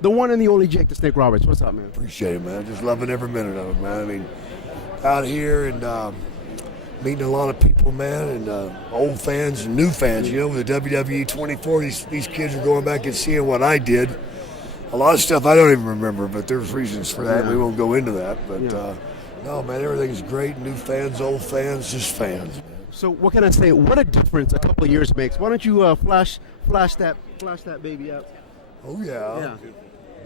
The one and the only Jake the Snake Roberts. What's up, man? Appreciate it, man. Just loving every minute of it, man. I mean, out here and meeting a lot of people, man, and old fans and new fans. You know, with the WWE 24, these kids are going back and seeing what I did. A lot of stuff I don't even remember, but there's reasons for that. We won't go into that. But, no, man, everything's great. New fans, old fans, just fans, man. So what can I say? What a difference a couple of years makes. Why don't you flash that baby up? Oh, yeah.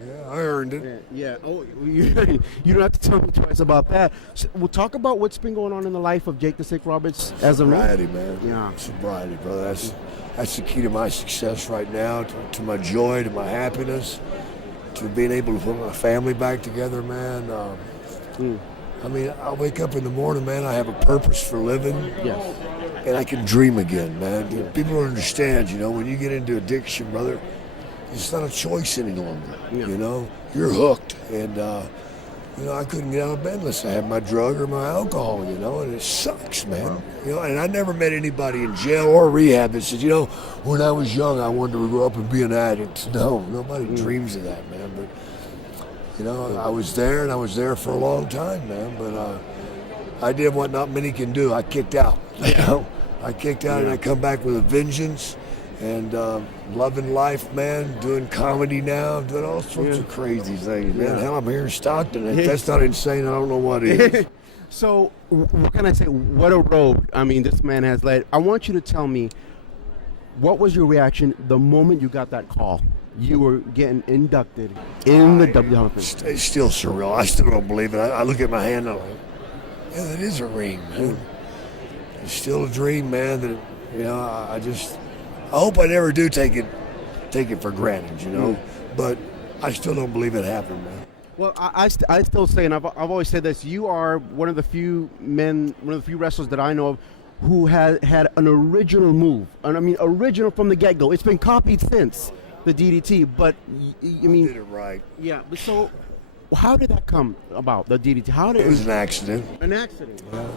Yeah, I earned it. Yeah. Oh, you don't have to tell me twice about that. So we'll talk about what's been going on in the life of Jake the Snake Roberts as a sobriety, man. Yeah. Sobriety, brother. That's the key to my success right now, to my joy, to my happiness, to being able to put my family back together, man. I mean, I wake up in the morning, man, I have a purpose for living. Yes. And I can dream again, man. People don't understand, you know, when you get into addiction, brother, it's not a choice any longer, you know. You're hooked. And, you know, I couldn't get out of bed unless I had my drug or my alcohol, you know, and it sucks, man. You know, and I never met anybody in jail or rehab that said, you know, when I was young, I wanted to grow up and be an addict. No, nobody dreams of that, man. But, you know, I was there, and I was there for a long time, man. But I did what not many can do. I kicked out, you know. I kicked out, and I come back with a vengeance. And loving life, man, doing comedy now, doing all sorts of crazy things, man. Hell, I'm here in Stockton. If that's not insane, I don't know what is. So, what can I say? What a road, I mean, this man has led. I want you to tell me, what was your reaction the moment you got that call? You were getting inducted in the WWE Hall of Fame. It's still surreal. I still don't believe it. I look at my hand and I'm like, yeah, that is a ring, man. It's still a dream, man, that, you know, I hope I never do take it for granted, you know. But I still don't believe it happened, man. Well, I still say, and I've always said this, you are one of the few wrestlers that I know of who had an original move. And I mean, original from the get-go. It's been copied since the DDT, but I mean... did it right. Yeah, but so... How did that come about, the DDT? It was an accident. An accident? Yeah.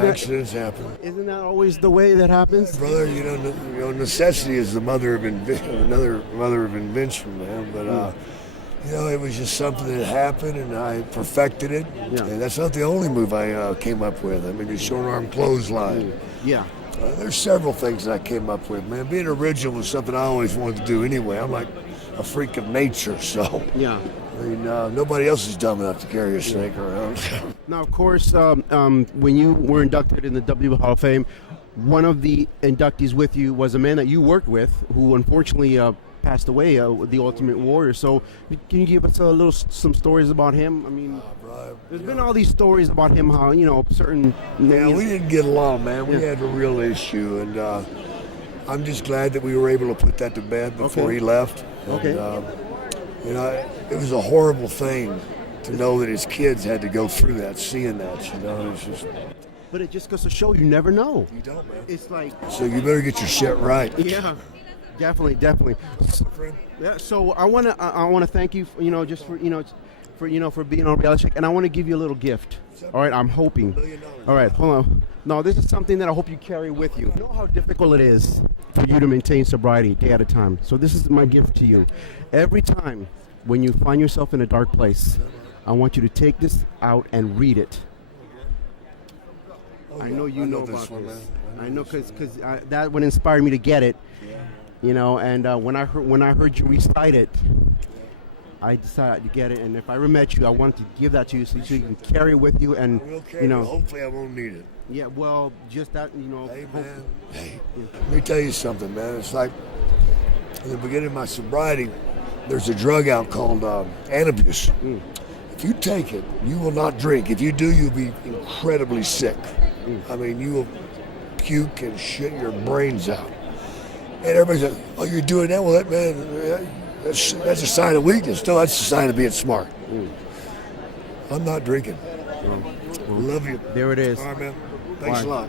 Accidents happen. Isn't that always the way that happens? Brother, you know, necessity is the mother of invention, man. But, you know, it was just something that happened, and I perfected it. Yeah. And that's not the only move I came up with. I mean, the short-arm clothesline. Yeah. There's several things that I came up with, man. Being original was something I always wanted to do anyway. I'm like a freak of nature, so... Yeah. I mean, nobody else is dumb enough to carry a snake around. Now, of course, when you were inducted in the WWE Hall of Fame, one of the inductees with you was a man that you worked with, who unfortunately passed away, the Ultimate Warrior. So, can you give us some stories about him? I mean, there's been all these stories about him, how, you know, certain... Yeah, we didn't get along, man. We had a real issue, and I'm just glad that we were able to put that to bed before he left. And, you know, it was a horrible thing to know that his kids had to go through that, seeing that, you know. It's just... But it just goes to show you never know. You don't, man. It's like... So you better get your shit right. Yeah, definitely. Yeah. So I wanna thank you, you know, just for being on Reality Check, and I want to give you a little gift. All right, I'm hoping. All right, hold on. No, this is something that I hope you carry with you. You know how difficult it is for you to maintain sobriety day at a time. So this is my gift to you. Every time when you find yourself in a dark place, I want you to take this out and read it. I know you know about this. I know because that would inspire me to get it. You know, and when I heard you recite it, I decided to get it. And if I ever met you, I wanted to give that to you so you can carry it with you. And you know, hopefully I won't need it. Yeah, well, just that, you know. Hey, man. Hey, let me tell you something, man. It's like in the beginning of my sobriety, there's a drug out called Antabuse. If you take it, you will not drink. If you do, you'll be incredibly sick. I mean, you will puke and shit your brains out. And everybody's like, oh, you're doing that? Well, that's a sign of weakness. No, that's a sign of being smart. I'm not drinking. Love you. There it is. All right, man. Thanks a lot.